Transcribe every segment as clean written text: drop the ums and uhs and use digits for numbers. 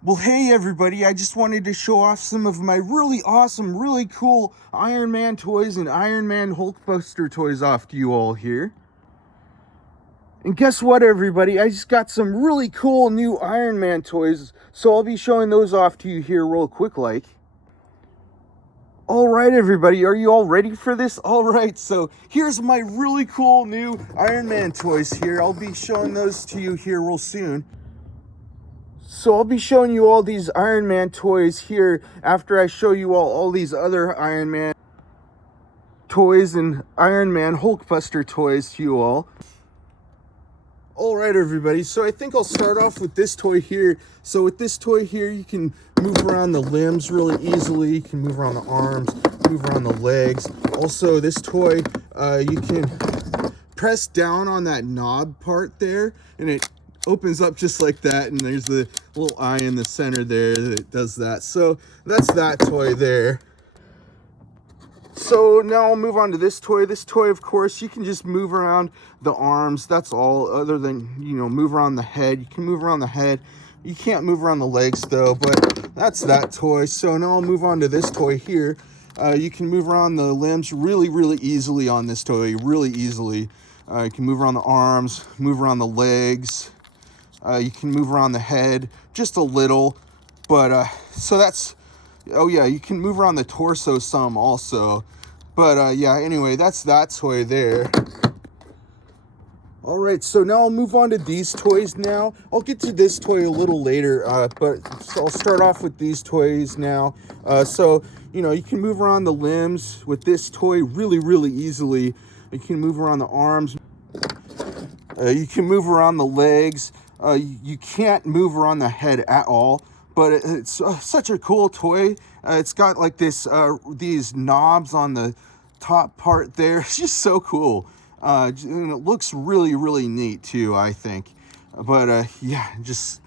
Well, hey everybody, I just wanted to show off some of my really awesome, really cool Iron Man toys and Iron Man Hulkbuster toys off to you all here. And guess what everybody, I just got some really cool new Iron Man toys, so I'll be showing those off to you here real quick like. Alright everybody, are you all ready for this? Alright, so here's my really cool new Iron Man toys here. I'll be showing those to you here real soon. So I'll be showing you all these Iron Man toys here after I show you all these other Iron Man toys and Iron Man Hulkbuster toys to you all. Alright everybody, so I think I'll start off with this toy here. So with this toy here, you can move around the limbs really easily. You can move around the arms, move around the legs. Also, this toy, you can press down on that knob part there, and it opens up just like that, and there's the little eye in the center there that does that. So that's that toy there. So now I'll move on to this toy. This toy, of course, you can just move around the arms. That's all, other than, move around the head. You can move around the head. You can't move around the legs though, but that's that toy. So now I'll move on to this toy here. You can move around the limbs really, really easily on this toy, really easily. You can move around the arms, move around the legs. You can move around the head just a little, but so that's, oh yeah, you can move around the torso some also, but yeah, anyway, that's that toy there. All right, so now I'll move on to these toys now. I'll get to this toy a little later, but so I'll start off with these toys now. So, you can move around the limbs with this toy really, really easily. You can move around the arms. You can move around the legs. You can't move around the head at all, but it's such a cool toy. It's got like these knobs on the top part there. It's just so cool. And it looks really, really neat too, I think. But yeah, just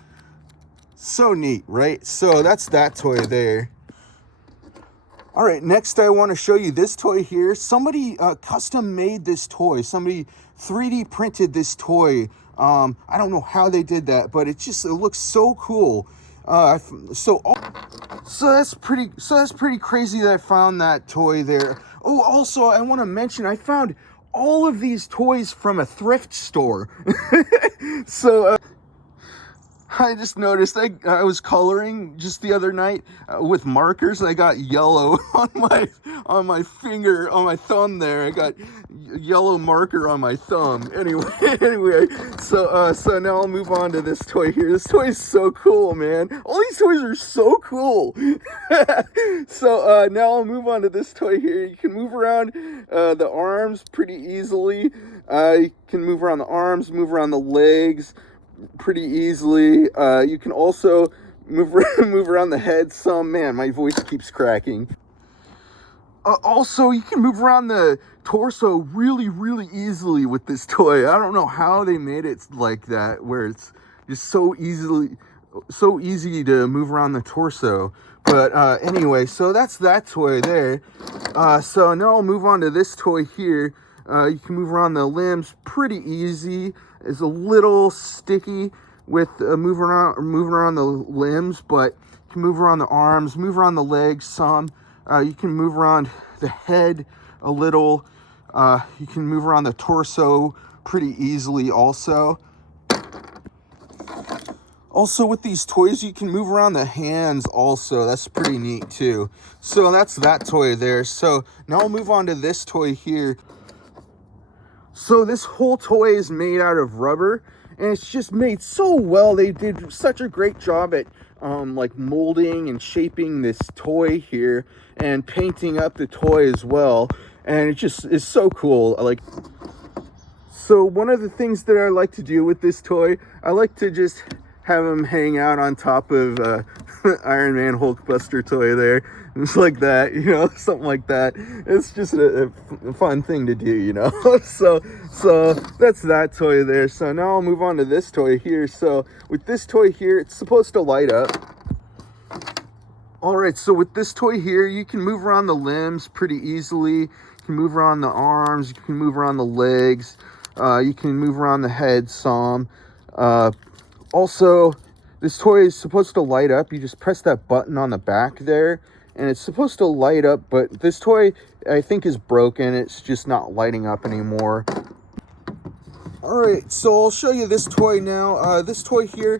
so neat, right? So that's that toy there. All right, next I want to show you this toy here. Somebody custom made this toy. Somebody 3D printed this toy. I don't know how they did that, but it looks so cool. So that's pretty crazy that I found that toy there. Oh, also I want to mention I found all of these toys from a thrift store. So I just noticed I was coloring just the other night with markers, and I got yellow on my finger, on my thumb there. I got yellow marker on my thumb. Anyway, so now I'll move on to this toy here. This toy is so cool, man. All these toys are so cool. So now I'll move on to this toy here. You can move around the arms pretty easily. You can move around the arms, move around the legs pretty easily. You can also move around the head some. Man, my voice keeps cracking. Also, you can move around the torso really, really easily with this toy. I don't know how they made it like that, where it's just so easy to move around the torso. But anyway, so that's that toy there. So now I'll move on to this toy here. You can move around the limbs pretty easy. It's a little sticky with moving around the limbs, but you can move around the arms, move around the legs some. You can move around the head a little. You can move around the torso pretty easily also. Also, with these toys, you can move around the hands also. That's pretty neat too. So that's that toy there. So now I'll move on to this toy here. So this whole toy is made out of rubber, and it's just made so well. They did such a great job at like molding and shaping this toy here and painting up the toy as well. And it just is so cool. So one of the things that I like to do with this toy, I like to just have him hang out on top of Iron Man Hulkbuster toy there. It's like that, something like that. It's just a fun thing to do, so that's that toy there. So now I'll move on to this toy here. So with this toy here, it's supposed to light up. All right, so with this toy here, you can move around the limbs pretty easily. You can move around the arms, you can move around the legs, you can move around the head some. Also, This toy is supposed to light up. You just press that button on the back there, and it's supposed to light up, but this toy, I think, is broken. It's just not lighting up anymore. All right, so I'll show you this toy now. This toy here,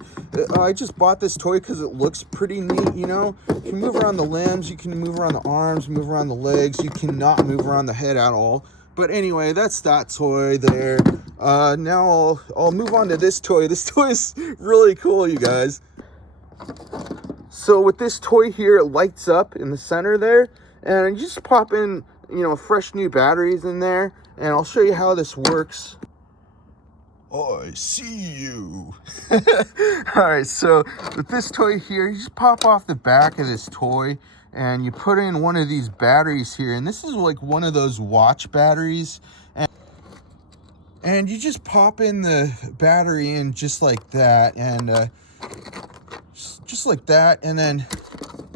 I just bought this toy because it looks pretty neat, you know? You can move around the limbs, you can move around the arms, move around the legs. You cannot move around the head at all. But anyway, that's that toy there. Now I'll move on to this toy. This toy is really cool, you guys. So with this toy here, it lights up in the center there, and you just pop in, you know, fresh new batteries in there, and I'll show you how this works. I see you. All right, so with this toy here, you just pop off the back of this toy and you put in one of these batteries here, and this is like one of those watch batteries, and you just pop in the battery in just like that, and just like that, and then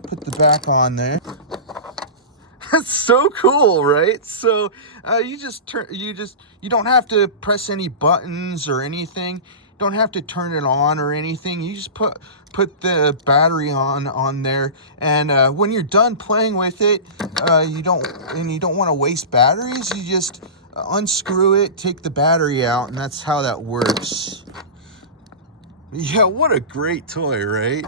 put the back on there. That's so cool, right? So you don't have to press any buttons or anything. You don't have to turn it on or anything. You just put the battery on there, and when you're done playing with it, you don't want to waste batteries. You just unscrew it, take the battery out, and that's how that works. Yeah, what a great toy, right?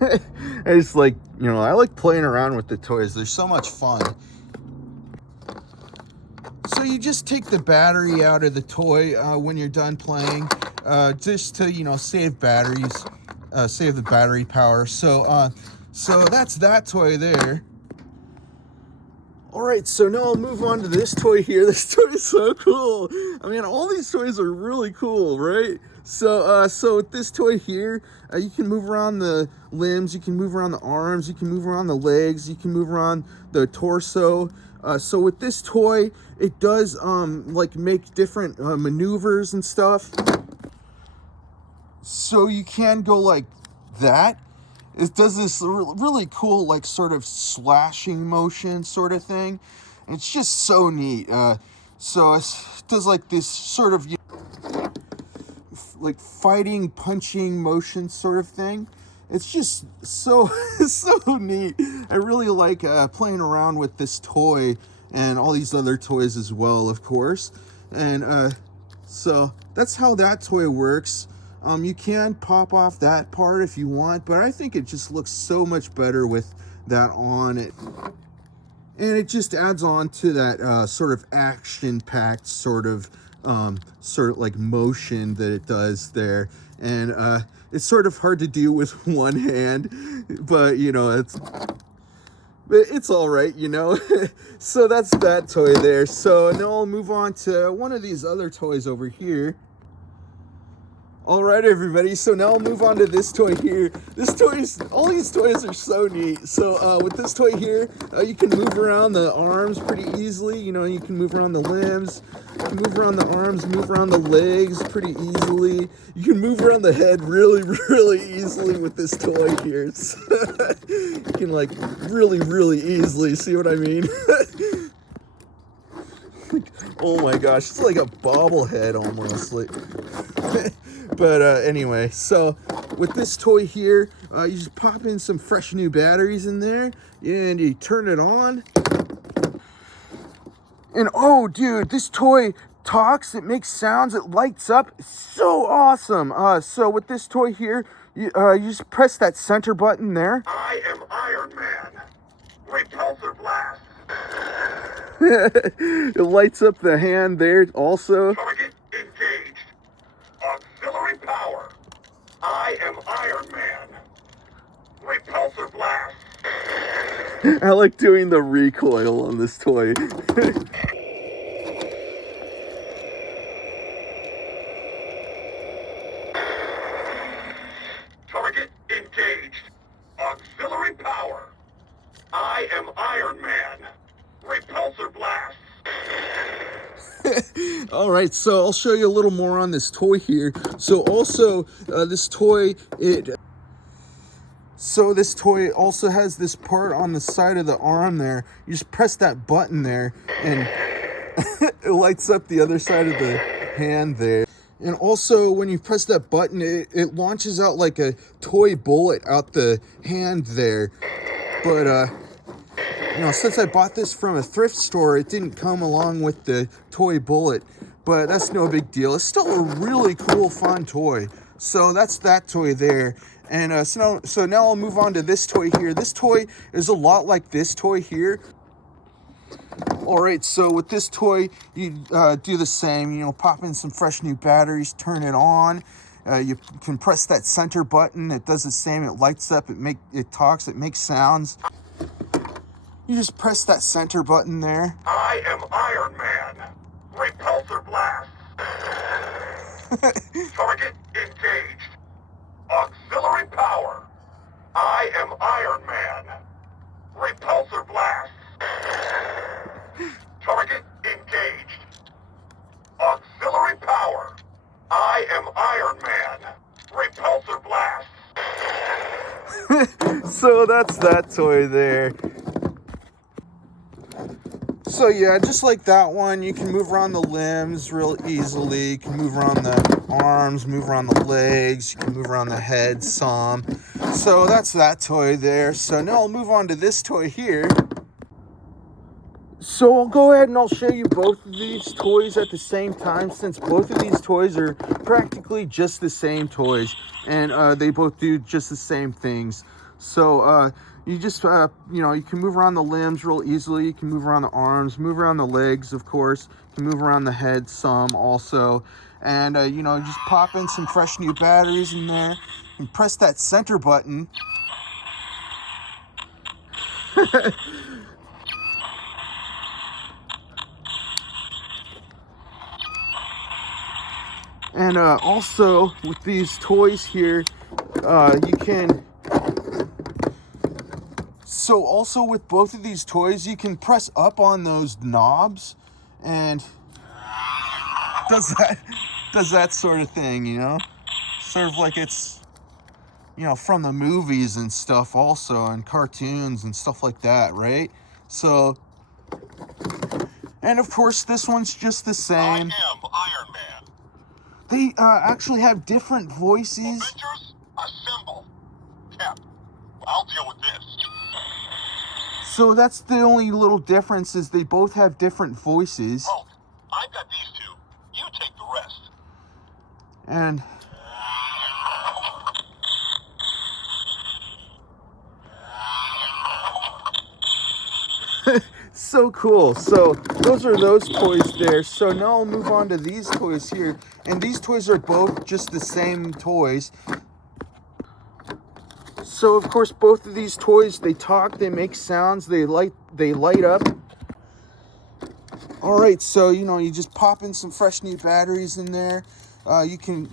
I just like, you know, I like playing around with the toys. They're so much fun. So you just take the battery out of the toy when you're done playing, just to, you know, save batteries, save the battery power. So that's that toy there. All right, so now I'll move on to this toy here. This toy is so cool. I mean, all these toys are really cool, right? So with this toy here, you can move around the limbs, you can move around the arms, you can move around the legs, you can move around the torso. So with this toy, it does like make different maneuvers and stuff. So you can go like that. It does this really cool, like, sort of slashing motion sort of thing. And it's just so neat. So it does like this sort of, you know, like fighting, punching motion sort of thing. It's just so neat. I really like playing around with this toy and all these other toys as well, of course. And so that's how that toy works. You can pop off that part if you want, but I think it just looks so much better with that on it. And it just adds on to that sort of action-packed sort of like motion that it does there. And it's sort of hard to do with one hand, but you know, it's all right, you know. So that's that toy there. So now I'll move on to one of these other toys over here. All right, everybody, so now I'll move on to this toy here. All these toys are so neat. So with this toy here, you can move around the arms pretty easily. You know, you can move around the limbs, you can move around the arms, move around the legs pretty easily. You can move around the head really, really easily with this toy here. So, you can, like, really, really easily, see what I mean? Oh my gosh, it's like a bobblehead almost. Like, but anyway, so with this toy here, you just pop in some fresh new batteries in there, and you turn it on. And oh, dude, this toy talks, it makes sounds, it lights up. It's so awesome. So with this toy here, you just press that center button there. I am Iron Man. Repulsor blast. It lights up the hand there also. Target engaged. Auxiliary power. I am Iron Man. Repulsor blast. I like doing the recoil on this toy. Target engaged. Auxiliary power. I am Iron Man. Repulsor blast. All right, so I'll show you a little more on this toy here. So also, this toy also has this part on the side of the arm there. You just press that button there, and it lights up the other side of the hand there. And also, when you press that button, it launches out like a toy bullet out the hand there. But, you know, since I bought this from a thrift store, it didn't come along with the toy bullet. But that's no big deal. It's still a really cool, fun toy. So that's that toy there. And so now I'll move on to this toy here. This toy is a lot like this toy here. All right, so with this toy, you do the same. You know, pop in some fresh new batteries, turn it on. You can press that center button. It does the same. It lights up. It talks. It makes sounds. You just press that center button there. I am Iron Man. Repulsor blast. Target engaged. Auxiliary power. I am Iron Man. Repulsor blast. Target engaged. Auxiliary power. I am Iron Man. Repulsor blast. So that's that toy there. So yeah, just like that one, you can move around the limbs real easily. You can move around the arms, move around the legs, you can move around the head some. So that's that toy there. So now I'll move on to this toy here. So I'll go ahead and I'll show you both of these toys at the same time, since both of these toys are practically just the same toys, and they both do just the same things. So you just, you know, you can move around the limbs real easily. You can move around the arms, move around the legs, of course. You can move around the head some also. And, you know, just pop in some fresh new batteries in there and press that center button. And also with these toys here, you can, so also with both of these toys, you can press up on those knobs and does that sort of thing, you know, sort of like it's, you know, from the movies and stuff also, and cartoons and stuff like that, right? So, and of course this one's just the same. I am Iron Man. They actually have different voices. Avengers, assemble. Cap, I'll deal with this. So that's the only little difference, is they both have different voices. Hulk, I've got these two. You take the rest. And so cool. So those are those toys there. So now I'll move on to these toys here. And these toys are both just the same toys. So of course both of these toys, they talk, they make sounds, they light up. All right, so you know, you just pop in some fresh new batteries in there. You can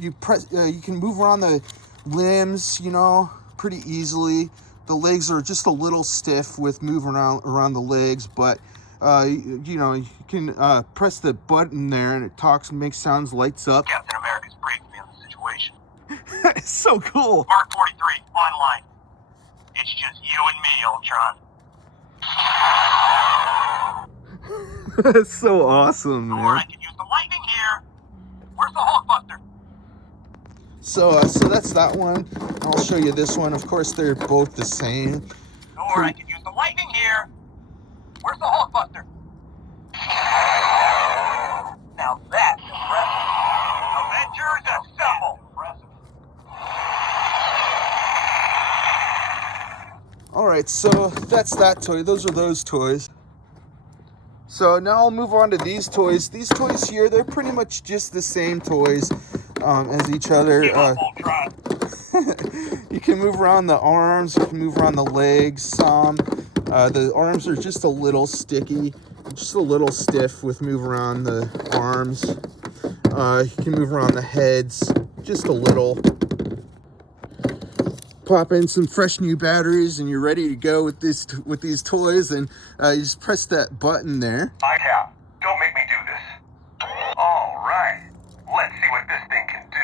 move around the limbs, you know, pretty easily. The legs are just a little stiff with moving around the legs, but you know, you can press the button there and it talks and makes sounds, lights up. Captain America's briefed me on the situation. It's so cool. Mark 43, online. It's just you and me, Ultron. That's so awesome, Or I man. can use the lightning here. Where's the Hulkbuster? So that's that one. I'll show you this one. Of course, they're both the same. Or I can use the lightning here. Where's the Hulkbuster? Now that's impressive. Avengers assemble. All right, so that's that toy. Those are those toys. So now I'll move on to these toys. These toys here, they're pretty much just the same toys as each other. You can move around the arms, you can move around the legs some. The arms are just a little sticky, just a little stiff with move around the arms. You can move around the heads just a little. Pop in some fresh new batteries and you're ready to go with these toys, and you just press that button there. Cap, don't make me do this. All right, let's see what this thing can do.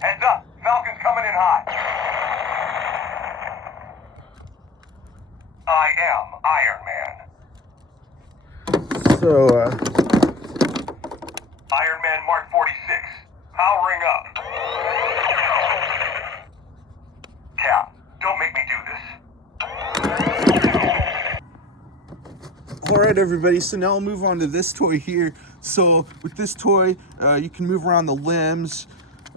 Heads up, Falcon's coming in hot. I am Iron Man. So, Iron Man Mark 46, powering up. Cap, don't make me do this. all right, everybody. So now I'll move on to this toy here. So with this toy, you can move around the limbs.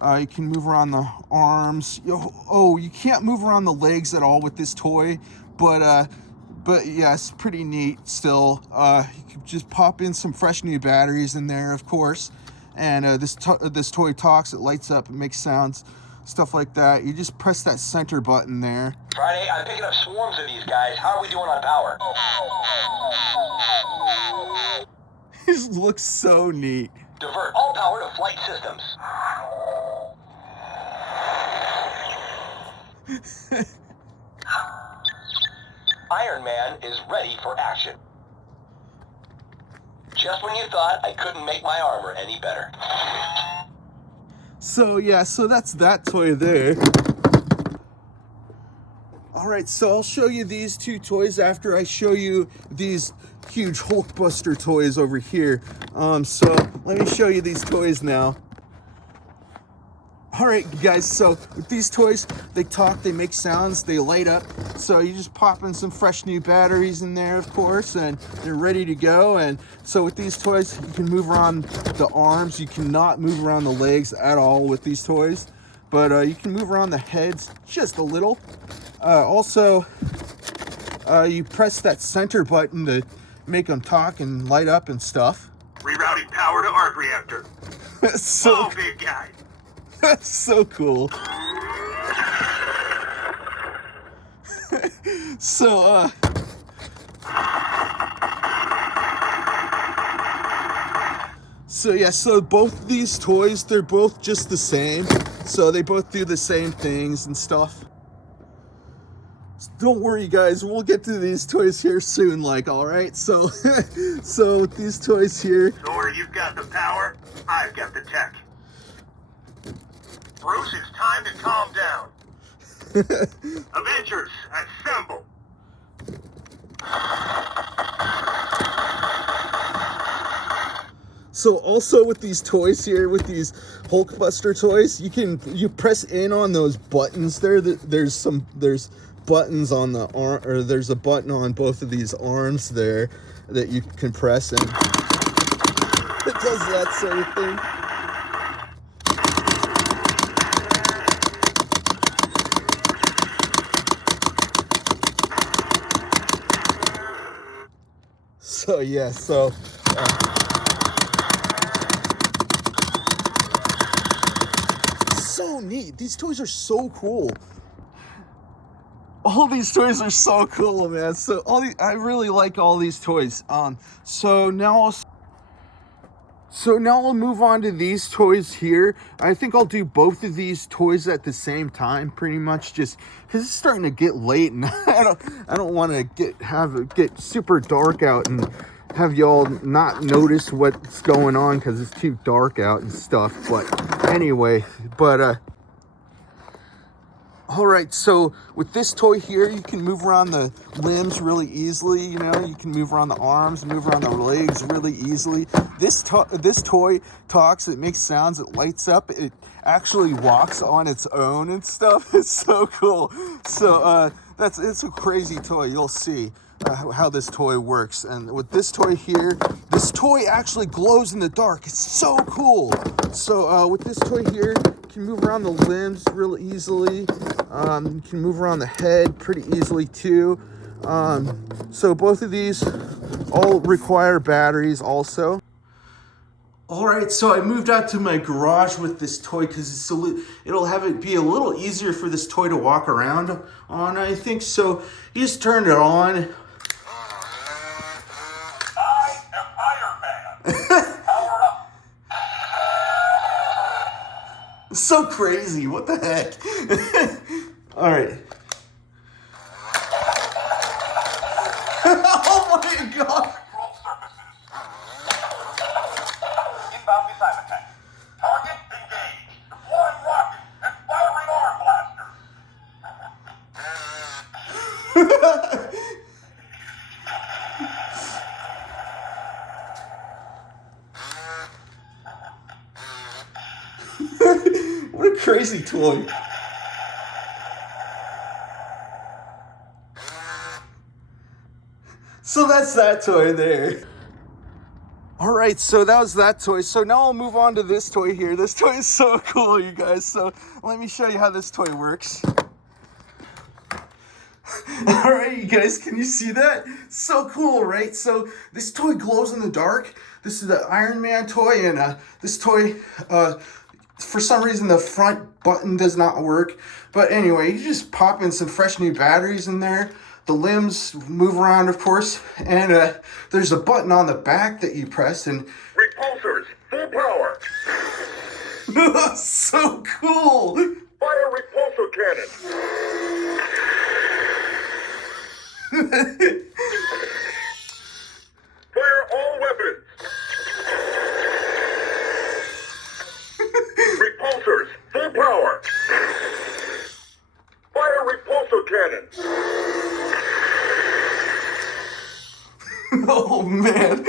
You can move around the arms. Oh, you can't move around the legs at all with this toy, but yeah, it's pretty neat still. You can just pop in some fresh new batteries in there, of course. And this toy talks, it lights up, it makes sounds, stuff like that. You just press that center button there. Friday, I'm picking up swarms of these guys. How are we doing on power? This looks so neat. Divert all power to flight systems. Iron Man is ready for action. Just when you thought I couldn't make my armor any better. So yeah, so that's that toy there. All right, so I'll show you these two toys after I show you these huge Hulkbuster toys over here. So let me show you these toys now. All right, guys, so with these toys, they talk, they make sounds, they light up. So you just pop in some fresh new batteries in there, of course, and they're ready to go. And so with these toys, you can move around the arms. You cannot move around the legs at all with these toys, but you can move around the heads just a little. Also, you press that center button to make them talk and light up and stuff. Rerouting power to arc reactor. So, Whoa, big guy. that's so cool. So, so yeah, so both these toys, they're both just the same. So they both do the same things and stuff. Don't worry, guys, we'll get to these toys here soon, all right? So, so with these toys here. Thor, you've got the power, I've got the tech. Bruce, it's time to calm down. Avengers, assemble. So also with these toys here, with these Hulkbuster toys, you press in on those buttons there. There's buttons on the arm, or there's a button on both of these arms there that you can press, and it does that sort of thing. So yeah, so so neat. These toys are so cool. All these toys are so cool, man. So I really like all these toys. So now I'll move on to these toys here. I think I'll do both of these toys at the same time, pretty much, just because it's starting to get late, and I don't want to get super dark out and have y'all not notice what's going on because it's too dark out and stuff. But anyway, all right, so with this toy here, you can move around the limbs really easily. You can move around the arms, move around the legs really easily. This toy talks, it makes sounds, it lights up, it actually walks on its own and stuff. It's so cool. So it's a crazy toy. You'll see how this toy works. And with this toy here, this toy actually glows in the dark. It's so cool. So with this toy here, you can move around the limbs real easily. You can move around the head pretty easily too. So both of these all require batteries also. All right, so I moved out to my garage with this toy because it'll have it be a little easier for this toy to walk around on, I think. So you just turn it on. I am Iron Man. Power up. So crazy, what the heck? All right. Oh my god. Control surfaces. Inbound missile attack. Target engaged. Deploying rockets and firing arm blasters. What a crazy toy. So that's that toy there. All right, so that was that toy. So now I'll move on to this toy here. This toy is so cool, you guys. So let me show you how this toy works. All right, you guys, can you see that? So cool, right? So this toy glows in the dark. This is the Iron Man toy, and this toy, for some reason, the front button does not work. But anyway, you just pop in some fresh new batteries in there. The limbs move around, of course, and there's a button on the back that you press, and Repulsors, full power. so cool. Fire repulsor cannon. Fire all weapons. Repulsors, full power. Fire repulsor cannon. Oh man.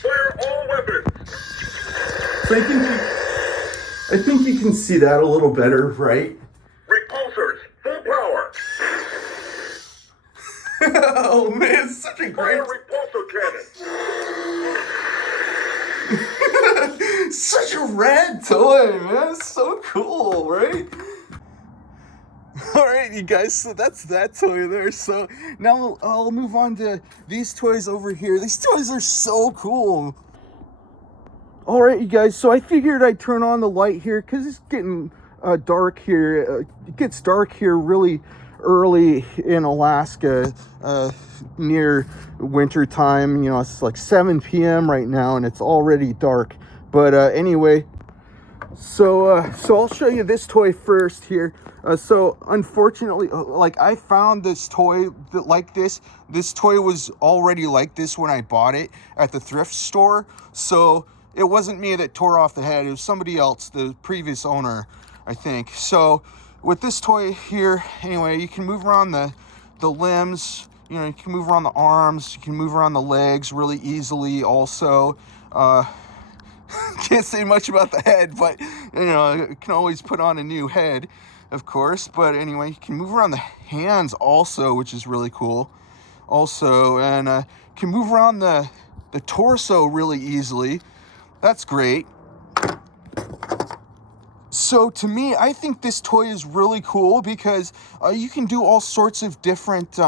Fire all weapons. So I think you can see that a little better, right? Repulsors, full power. Oh man, it's such a great, Fire repulsor cannon. such a rad toy, man. It's so cool, right? All right, you guys, so that's that toy there. So now I'll move on to these toys over here. These toys are so cool. All right, you guys, so I figured I'd turn on the light here because it's getting dark here. It gets dark here really early in Alaska, near winter time. You know, it's like 7 p.m. right now and it's already dark. But anyway, so I'll show you this toy first here. So unfortunately, like I found this toy that like this toy was already like this when I bought it at the thrift store. So it wasn't me that tore off the head. It was somebody else, the previous owner, I think. So with this toy here, anyway, you can move around the limbs. You know, you can move around the arms. You can move around the legs really easily also. Can't say much about the head, but, you know, you can always put on a new head, of course. But anyway, you can move around the hands also, which is really cool. Also, and you can move around the torso really easily. That's great. So to me, I think this toy is really cool because you can do all sorts of different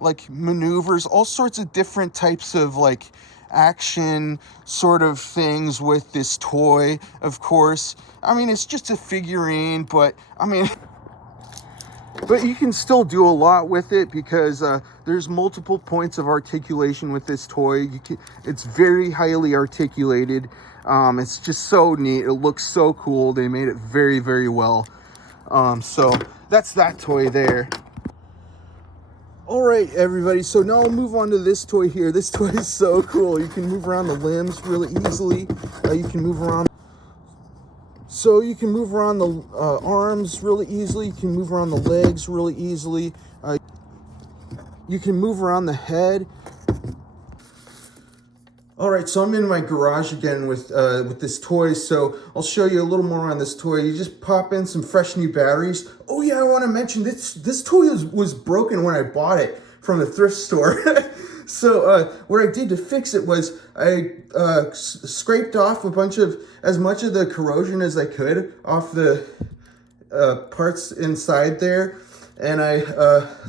like maneuvers, all sorts of different types of like action sort of things with this toy, of course. I mean, it's just a figurine, but I mean, but you can still do a lot with it because there's multiple points of articulation with this toy. It's very highly articulated. It's just so neat. It looks so cool. They made it very, very well. So that's that toy there. All right, everybody. So now I'll move on to this toy here. This toy is so cool. You can move around the limbs really easily. You can move around. So you can move around the arms really easily. You can move around the legs really easily. You can move around the head. All right, so I'm in my garage again with this toy. So I'll show you a little more on this toy. You just pop in some fresh new batteries. Oh yeah, I want to mention this toy was broken when I bought it from the thrift store. So what I did to fix it was I scraped off as much of the corrosion as I could off the parts inside there, and I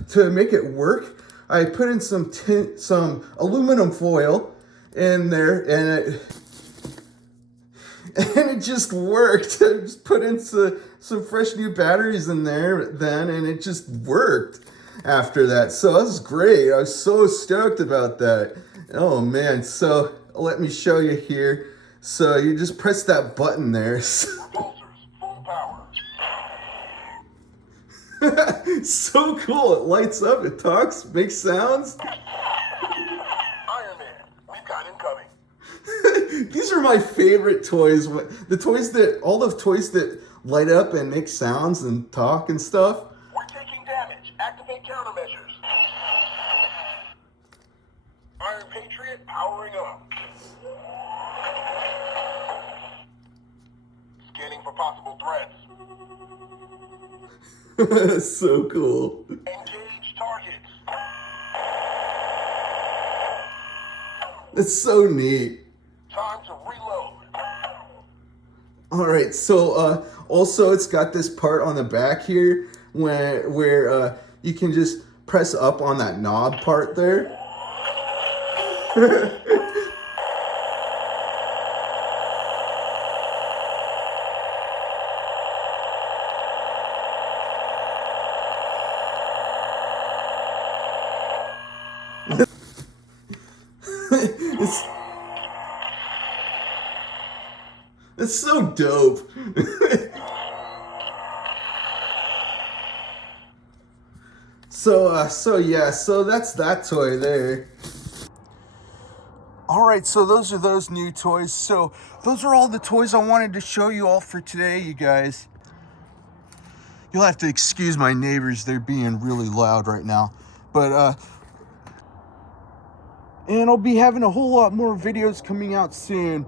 to make it work, I put in some aluminum foil in there, and it just worked. I just put in some fresh new batteries in there then, and it just worked after that. So that was great. I was so stoked about that. Oh man, so let me show you here. So you just press that button there. Repulsors, full power. So cool. It lights up, it talks, makes sounds. Iron Man, we've got him coming. These are my favorite toys. All the toys that light up and make sounds and talk and stuff. We're taking damage. Activate countermeasures. Iron Patriot powering That's so cool. Engage targets. It's so neat. Time to reload. All right, so also it's got this part on the back here where you can just press up on that knob part there. It's so dope. So yeah, so that's that toy there. All right, so those are those new toys. So those are all the toys I wanted to show you all for today, you guys. You'll have to excuse my neighbors, they're being really loud right now. But and I'll be having a whole lot more videos coming out soon.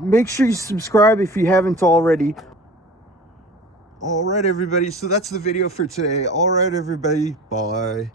Make sure you subscribe if you haven't already. All right, everybody, so that's the video for today. All right, everybody, bye.